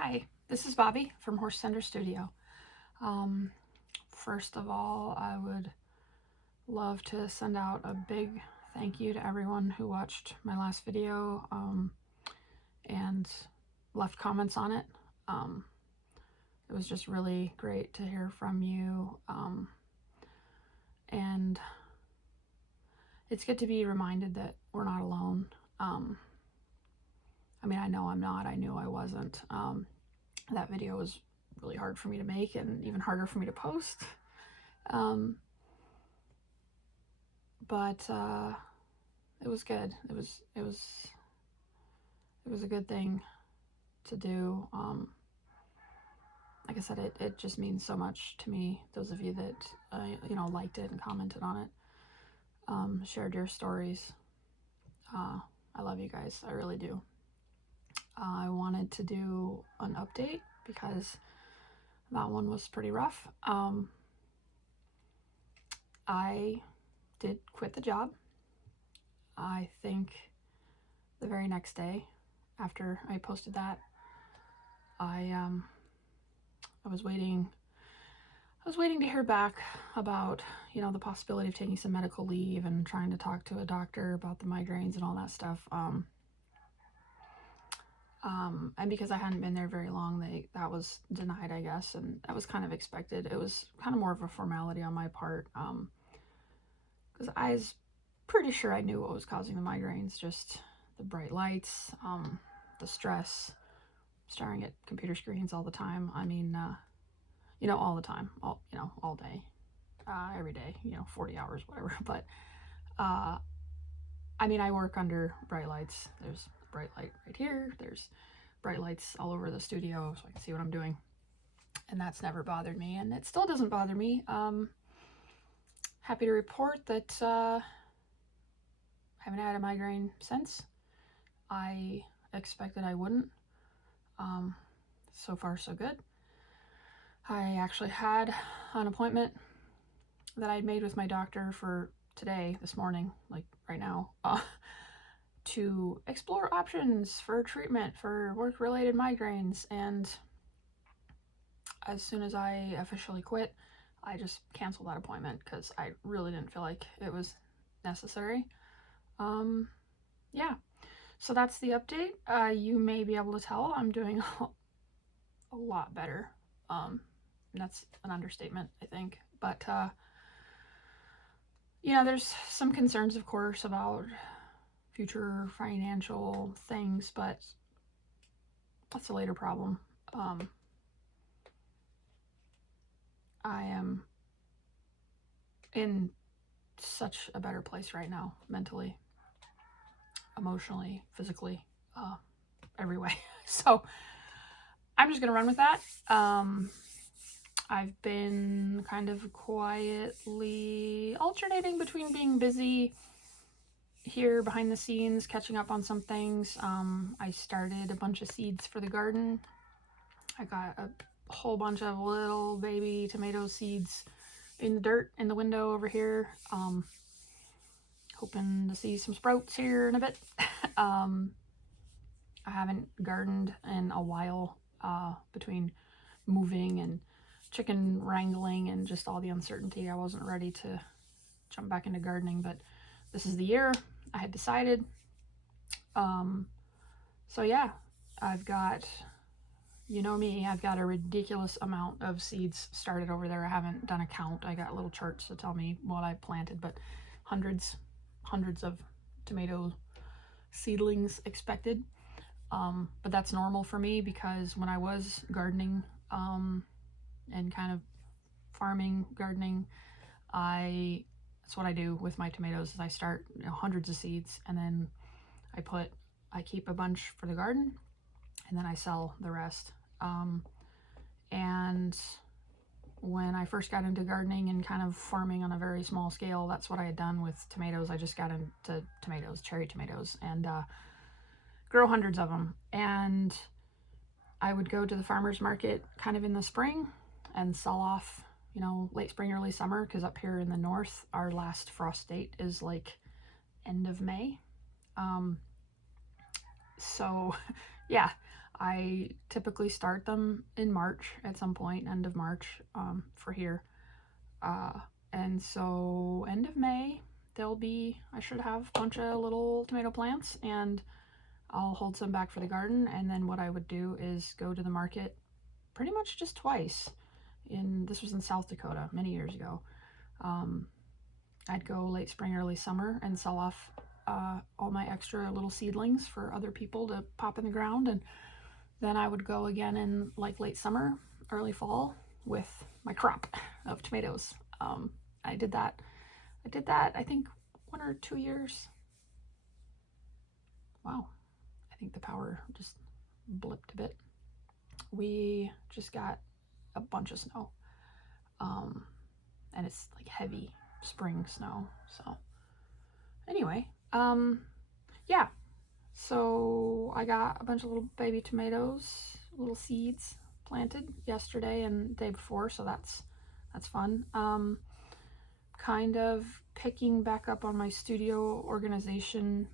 Hi, this is Bobby from Horse Center Studio. First of all, I would love to send out a big thank you to everyone who watched my last video and left comments on it. It was just really great to hear from you, and it's good to be reminded that we're not alone. I mean, I know I'm not. I knew I wasn't. That video was really hard for me to make and even harder for me to post. But it was good. It was a good thing to do. Like I said, it just means so much to me. Those of you that liked it and commented on it, shared your stories. I love you guys. I really do. I wanted to do an update because that one was pretty rough. I did quit the job. I think the very next day after I posted that, I was waiting to hear back about, the possibility of taking some medical leave and trying to talk to a doctor about the migraines and all that stuff. And because I hadn't been there very long, that was denied, I guess, and that was kind of expected. It was kind of more of a formality on my part, because I was pretty sure I knew what was causing the migraines, just the bright lights, the stress, staring at computer screens all the time. I mean, all the time, all day, every day, 40 hours, whatever. But, I mean, I work under bright lights. There's a bright light right here. There's bright lights all over the studio so I can see what I'm doing. And that's never bothered me, and it still doesn't bother me. Happy to report that I haven't had a migraine since. I expected I wouldn't. So far, so good. I actually had an appointment that I'd made with my doctor for today, this morning, like right now, to explore options for treatment for work-related migraines. And as soon as I officially quit, I just canceled that appointment because I really didn't feel like it was necessary. Yeah, so that's the update. You may be able to tell I'm doing a lot better. That's an understatement, I think. But, there's some concerns, of course, about future financial things, but that's a later problem. I am in such a better place right now, mentally, emotionally, physically, every way. So I'm just gonna run with that. I've been kind of quietly alternating between being busy here behind the scenes, catching up on some things. I started a bunch of seeds for the garden. I got a whole bunch of little baby tomato seeds in the dirt in the window over here. Hoping to see some sprouts here in a bit. I haven't gardened in a while, between moving and chicken wrangling and just all the uncertainty. I wasn't ready to jump back into gardening, but this is the year. I had decided. So yeah, I've got, me, I've got a ridiculous amount of seeds started over there. I haven't done a count. I got little charts to tell me what I planted, but hundreds of tomato seedlings expected. But that's normal for me because when I was gardening, and kind of farming, gardening, that's what I do with my tomatoes is I start hundreds of seeds, and then I keep a bunch for the garden, and then I sell the rest. And when I first got into gardening and kind of farming on a very small scale, that's what I had done with tomatoes. I just got into tomatoes, cherry tomatoes, and grow hundreds of them. And I would go to the farmer's market kind of in the spring and sell off, late spring, early summer, because up here in the north, our last frost date is like end of May. So yeah, I typically start them in March at some point, end of March, for here. And so end of May, I should have a bunch of little tomato plants, and I'll hold some back for the garden. And then what I would do is go to the market pretty much just twice. This was in South Dakota many years ago. I'd go late spring, early summer and sell off all my extra little seedlings for other people to pop in the ground. And then I would go again in like late summer, early fall with my crop of tomatoes. I did that, I think 1 or 2 years. Wow, I think the power just blipped a bit. We just got a bunch of snow. And it's like heavy spring snow. So anyway, yeah. So I got a bunch of little baby tomatoes, little seeds planted yesterday and the day before, so that's fun. Kind of picking back up on my studio organization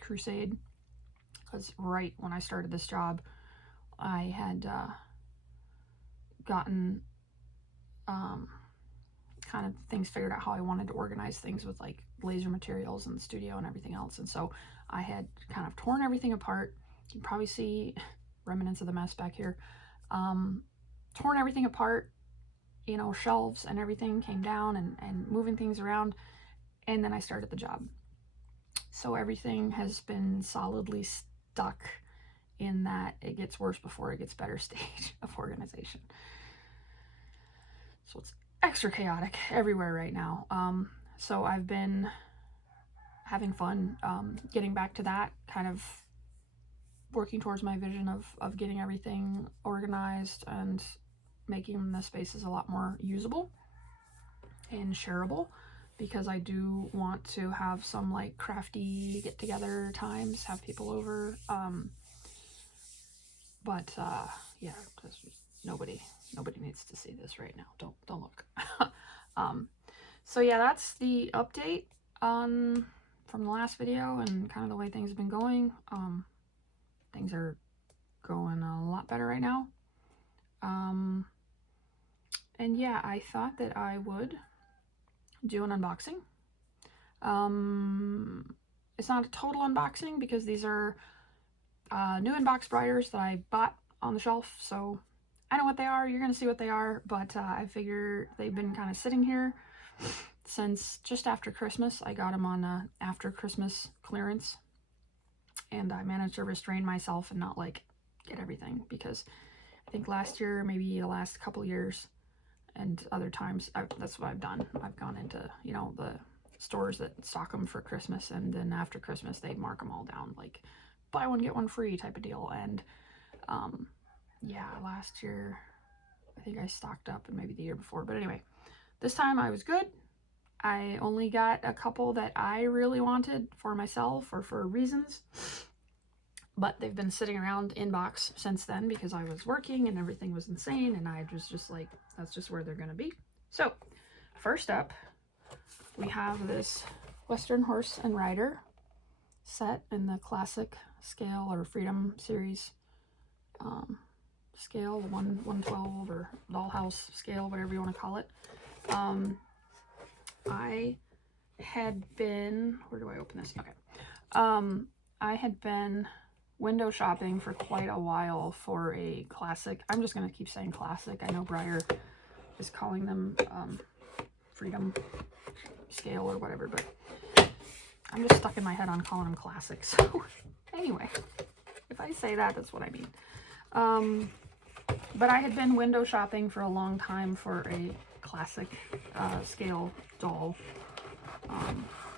crusade, because right when I started this job, I had gotten kind of things figured out how I wanted to organize things with like laser materials in the studio and everything else. And so I had kind of torn everything apart. You can probably see remnants of the mess back here. Torn everything apart, you know, shelves and everything came down, and moving things around. And then I started the job. So everything has been solidly stuck in that it gets worse before it gets better stage of organization. So it's extra chaotic everywhere right now. So I've been having fun getting back to that, kind of working towards my vision of getting everything organized and making the spaces a lot more usable and shareable, because I do want to have some like crafty get together times, have people over. But yeah, just nobody needs to see this right now. Don't look. So yeah, that's the update from the last video and kind of the way things have been going. Things are going a lot better right now. And yeah, I thought that I would do an unboxing. It's not a total unboxing because these are new in-box Breyers that I bought on the shelf, so I know what they are. You're gonna see what they are, but I figure they've been kind of sitting here since just after Christmas. I got them on after Christmas clearance, and I managed to restrain myself and not like get everything, because I think last year, maybe the last couple years and other times, that's what I've done. I've gone into, you know, the stores that stock them for Christmas, and then after Christmas they mark them all down like buy one get one free type of deal. And yeah, last year I think I stocked up, and maybe the year before, but anyway, this time I was good. I only got a couple that I really wanted for myself or for reasons, but they've been sitting around in box since then because I was working and everything was insane, and I was just like, that's just where they're gonna be. So first up, we have this Western Horse and Rider set in the classic scale or Freedom series scale, 1/112 or dollhouse scale, whatever you want to call it. I had been, where do I open this? Okay. I had been window shopping for quite a while for a classic. I'm just going to keep saying classic. I know Breyer is calling them Freedom scale or whatever, but I'm just stuck in my head on calling them classic. So anyway, if I say that, that's what I mean. But I had been window shopping for a long time for a classic scale doll,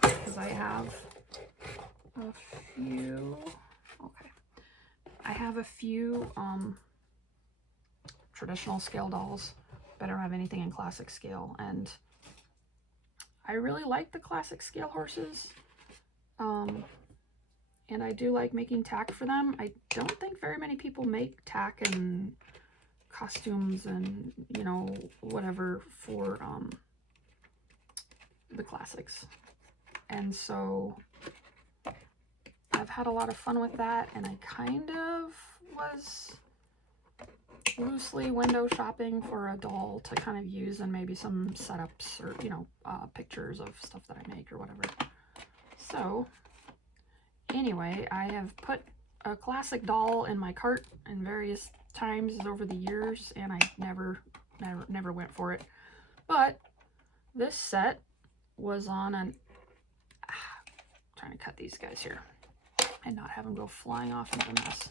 because I have a few, okay, I have a few traditional scale dolls, but I don't have anything in classic scale, and I really like the classic scale horses. And I do like making tack for them. I don't think very many people make tack and costumes and, you know, whatever for the classics. And so I've had a lot of fun with that, and I kind of was loosely window shopping for a doll to kind of use in maybe some setups or, you know, pictures of stuff that I make or whatever. So anyway, I have put a classic doll in my cart in various times over the years, and I never went for it. But this set was on an trying to cut these guys here and not have them go flying off into a mess.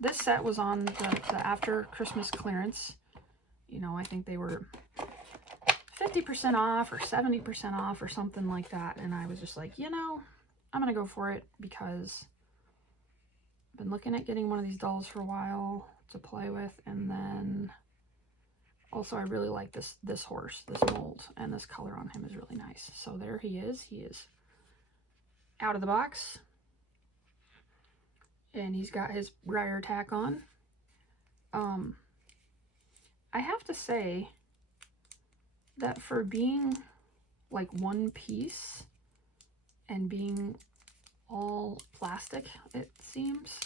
This set was on the after Christmas clearance. You know, I think they were 50% off or 70% off or something like that. And I was just like, you know, I'm going to go for it because I've been looking at getting one of these dolls for a while to play with. And then also I really like this horse, this mold, and this color on him is really nice. So there he is. He is out of the box. And he's got his Breyer tack on. I have to say that for being like one piece and being all plastic, it seems,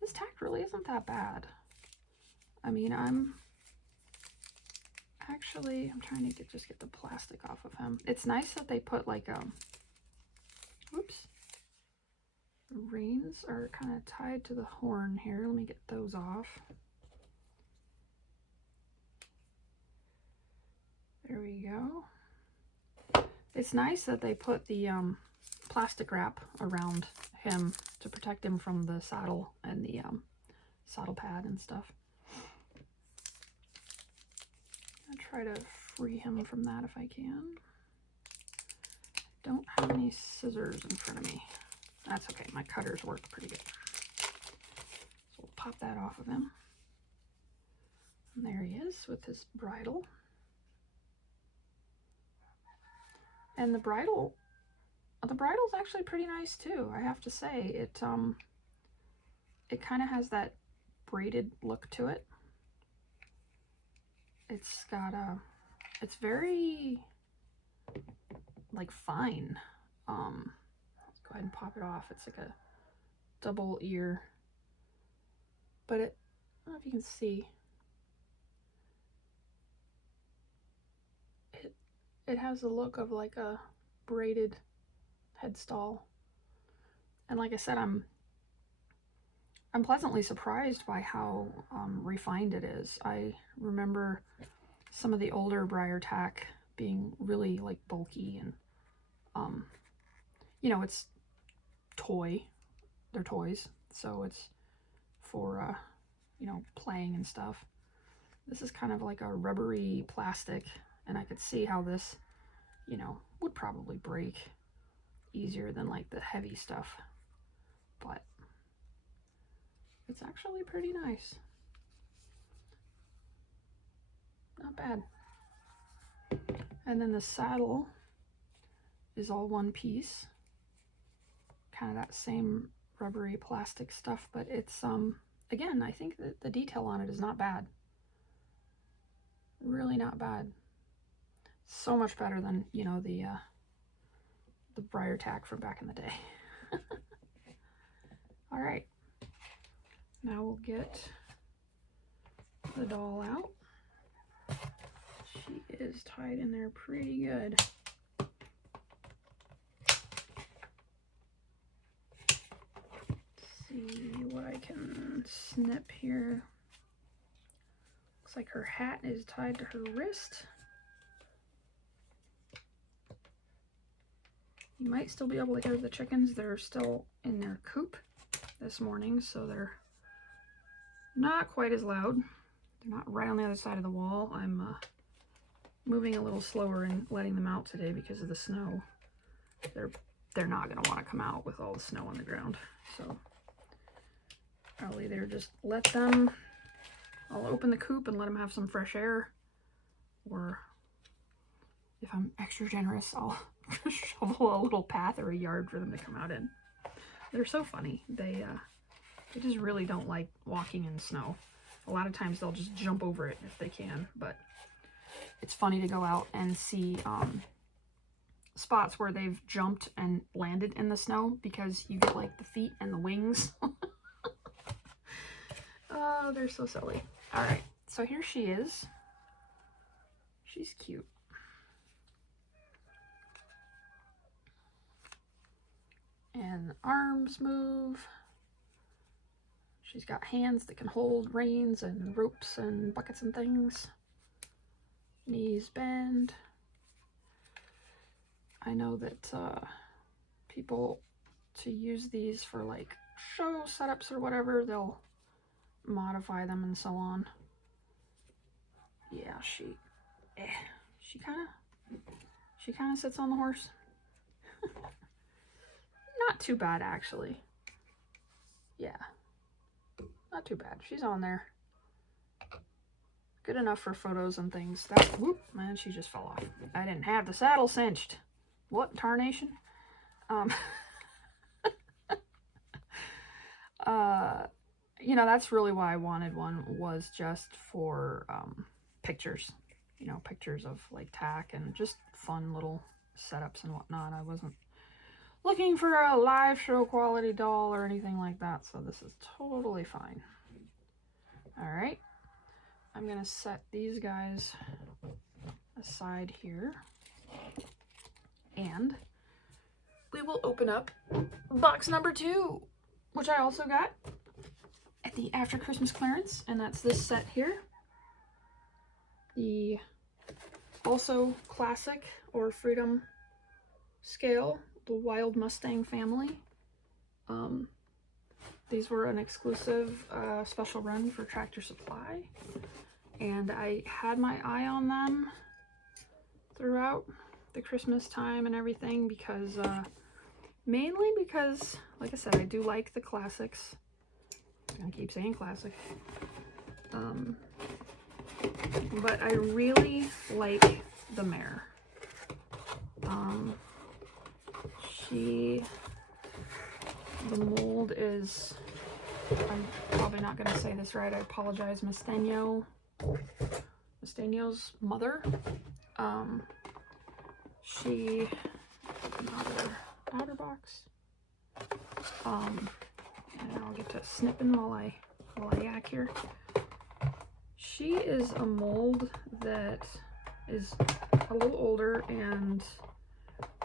this tack really isn't that bad. I mean, I'm trying to just get the plastic off of him. It's nice that they put like, whoops. The reins are kind of tied to the horn here. Let me get those off. There we go. It's nice that they put the plastic wrap around him to protect him from the saddle and the saddle pad and stuff. I'll try to free him from that if I can. Don't have any scissors in front of me. That's okay, my cutters work pretty good. So we'll pop that off of him. And there he is with his bridle. And the bridle's actually pretty nice too, I have to say. It kind of has that braided look to it. It's got it's very like fine. Let's go ahead and pop it off. It's like a double ear, but I don't know if you can see. It has the look of like a braided headstall. And like I said, I'm pleasantly surprised by how refined it is. I remember some of the older Breyer tack being really like bulky and you know, it's they're toys, so it's for you know, playing and stuff. This is kind of like a rubbery plastic, and I could see how this, you know, would probably break easier than like the heavy stuff, but it's actually pretty nice. Not bad. And then the saddle is all one piece, kind of that same rubbery plastic stuff, but it's again, I think that the detail on it is not bad. Really not bad. So much better than, you know, the Breyer tack from back in the day. All right, now we'll get the doll out. She is tied in there pretty good. Let's see what I can snip here. Looks like her hat is tied to her wrist. You might still be able to hear the chickens. They're still in their coop this morning, so they're not quite as loud. They're not right on the other side of the wall. I'm moving a little slower and letting them out today because of the snow. They're not going to want to come out with all the snow on the ground, so I'll either just I'll open the coop and let them have some fresh air, or if I'm extra generous, I'll shovel a little path or a yard for them to come out in. They're so funny. They just really don't like walking in snow. A lot of times they'll just jump over it if they can, but it's funny to go out and see spots where they've jumped and landed in the snow, because you get like the feet and the wings. Oh, they're so silly. All right, so here she is. She's cute. And the arms move. She's got hands that can hold reins and ropes and buckets and things. Knees bend. I know that people, to use these for like show setups or whatever, they'll modify them and so on. Yeah, she kind of sits on the horse. Not too bad, actually. Yeah, not too bad. She's on there. Good enough for photos and things. That, whoop, man, she just fell off. I didn't have the saddle cinched. What tarnation? You know, that's really why I wanted one, was just for pictures. You know, pictures of like tack and just fun little setups and whatnot. I wasn't looking for a live show quality doll or anything like that, so this is totally fine. All right, I'm gonna set these guys aside here, and we will open up box number 2, which I also got at the after Christmas clearance, and that's this set here. The also classic or freedom scale, the Wild Mustang family. These were an exclusive special run for Tractor Supply, and I had my eye on them throughout the Christmas time and everything, because mainly because, like I said, I do like the classics. I'm gonna keep saying classic. But I really like the mare. The mold is, I'm probably not going to say this right, I apologize, Mistenio's mother. She, outer box. And I'll get to snipping while I yak here. She is a mold that is a little older, and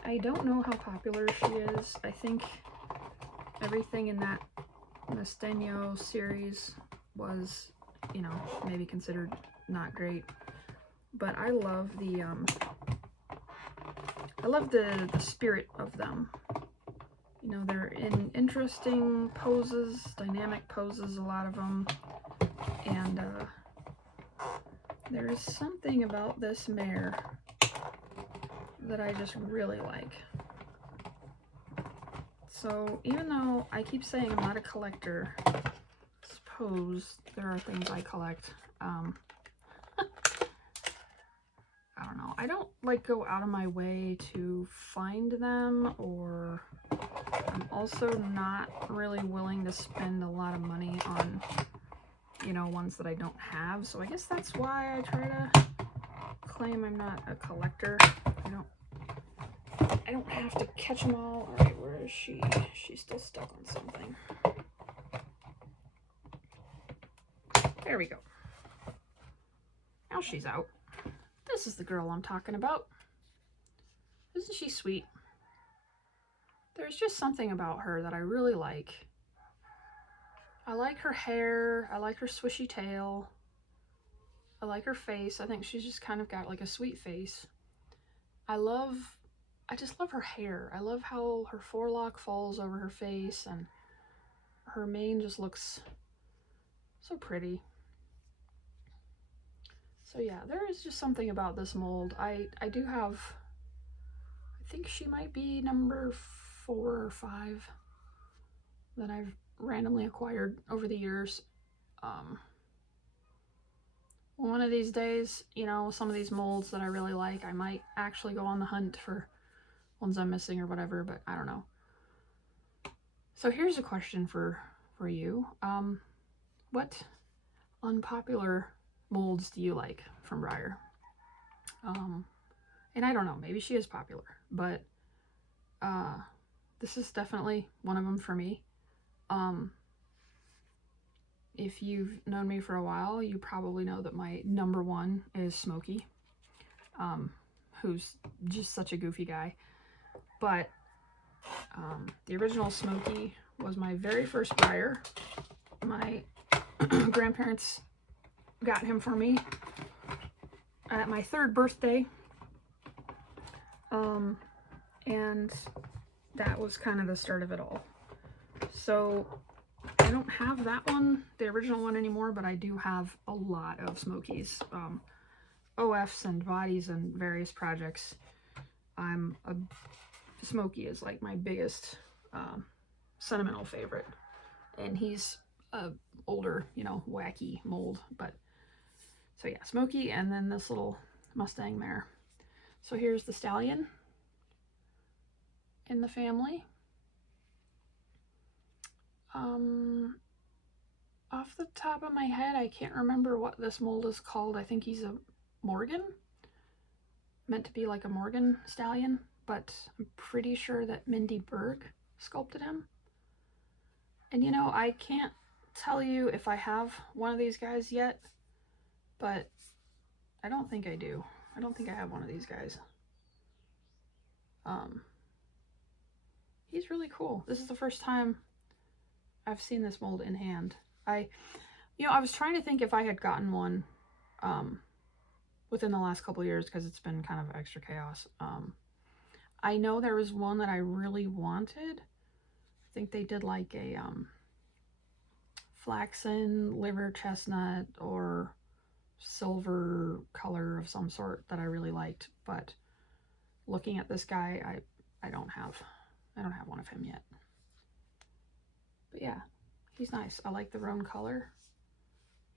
I don't know how popular she is. I think everything in that Mistenio series was, you know, maybe considered not great. But I love the spirit of them. You know, they're in interesting poses, dynamic poses, a lot of them. And there's something about this mare that I just really like. So even though I keep saying I'm not a collector, I suppose there are things I collect. I don't know. I don't like go out of my way to find them, or I'm also not really willing to spend a lot of money on, you know, ones that I don't have. So I guess that's why I try to claim I'm not a collector. I don't have to catch them all. All right, where is she? She's still stuck on something. There we go. Now she's out. This is the girl I'm talking about. Isn't she sweet? There's just something about her that I really like. I like her hair. I like her swishy tail. I like her face. I think she's just kind of got like a sweet face. I just love her hair. I love how her forelock falls over her face, and her mane just looks so pretty. So yeah, there is just something about this mold. I do have, I think she might be number 4 or 5 that I've randomly acquired over the years. One of these days, you know, some of these molds that I really like, I might actually go on the hunt for ones I'm missing or whatever, but I don't know. So here's a question for you. What unpopular molds do you like from Breyer? And I don't know, maybe she is popular. but this is definitely one of them for me. If you've known me for a while, you probably know that my number one is Smokey, who's just such a goofy guy. But the original Smokey was my very first Breyer. My grandparents got him for me at my 3rd birthday. And that was kind of the start of it all. So I don't have that one, the original one, anymore, but I do have a lot of Smokies, OFs and bodies and various projects. Smokey is like my biggest sentimental favorite, and he's a older, you know, wacky mold. But so yeah, Smokey, and then this little Mustang mare. So here's the stallion in the family. Off the top of my head, I can't remember what this mold is called. I think he's a Morgan, meant to be like a Morgan stallion, but I'm pretty sure that Mindy Berg sculpted him. And you know, I can't tell you if I have one of these guys yet, but I don't think I do. I don't think I have one of these guys. He's really cool. This is the first time I've seen this mold in hand. I was trying to think if I had gotten one within the last couple years, because it's been kind of extra chaos. I know there was one that I really wanted. I think they did like a flaxen, liver chestnut, or silver color of some sort that I really liked. But looking at this guy, I don't have one of him yet. But yeah, he's nice. I like the roan color.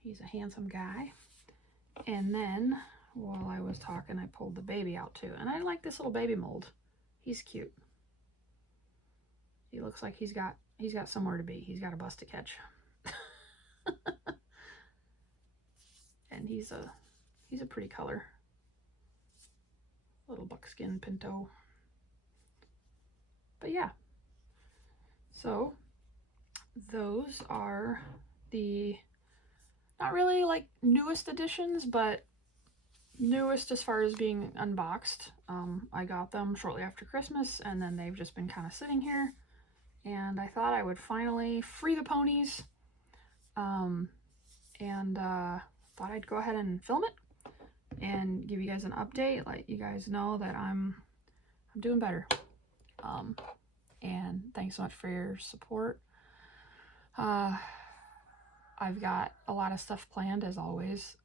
He's a handsome guy. And then while I was talking, I pulled the baby out too. And I like this little baby mold. He's cute. He looks like he's got somewhere to be. He's got a bus to catch. And he's a pretty color. Little buckskin pinto. But yeah. So those are the not really like newest additions, but newest as far as being unboxed. I got them shortly after Christmas, and then they've just been kind of sitting here, and I thought I would finally free the ponies, and thought I'd go ahead and film it and give you guys an update, let you guys know that I'm doing better. And thanks so much for your support. I've got a lot of stuff planned, as always.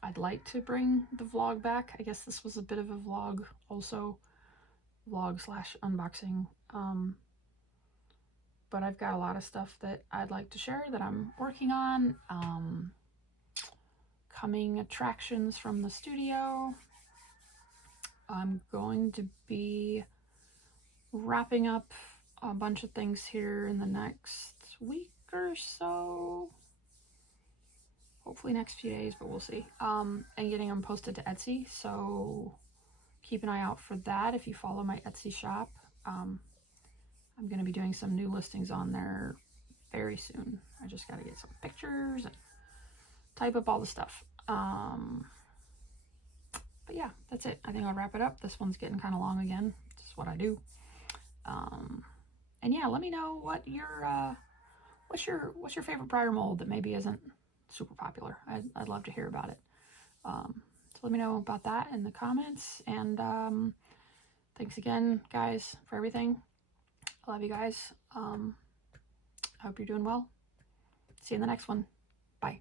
I'd like to bring the vlog back. I guess this was a bit of a vlog also. Vlog/unboxing. But I've got a lot of stuff that I'd like to share that I'm working on. Coming attractions from the studio. I'm going to be wrapping up a bunch of things here in the next week or so. Hopefully next few days, but we'll see. And getting them posted to Etsy, so keep an eye out for that if you follow my Etsy shop. I'm going to be doing some new listings on there very soon. I just got to get some pictures and type up all the stuff. But yeah, that's it. I think I'll wrap it up. This one's getting kind of long again. This is what I do. And yeah, let me know what your what's your favorite Breyer mold that maybe isn't super popular. I'd love to hear about it. So let me know about that in the comments. And thanks again, guys, for everything. I love you guys. I hope you're doing well. See you in the next one. Bye.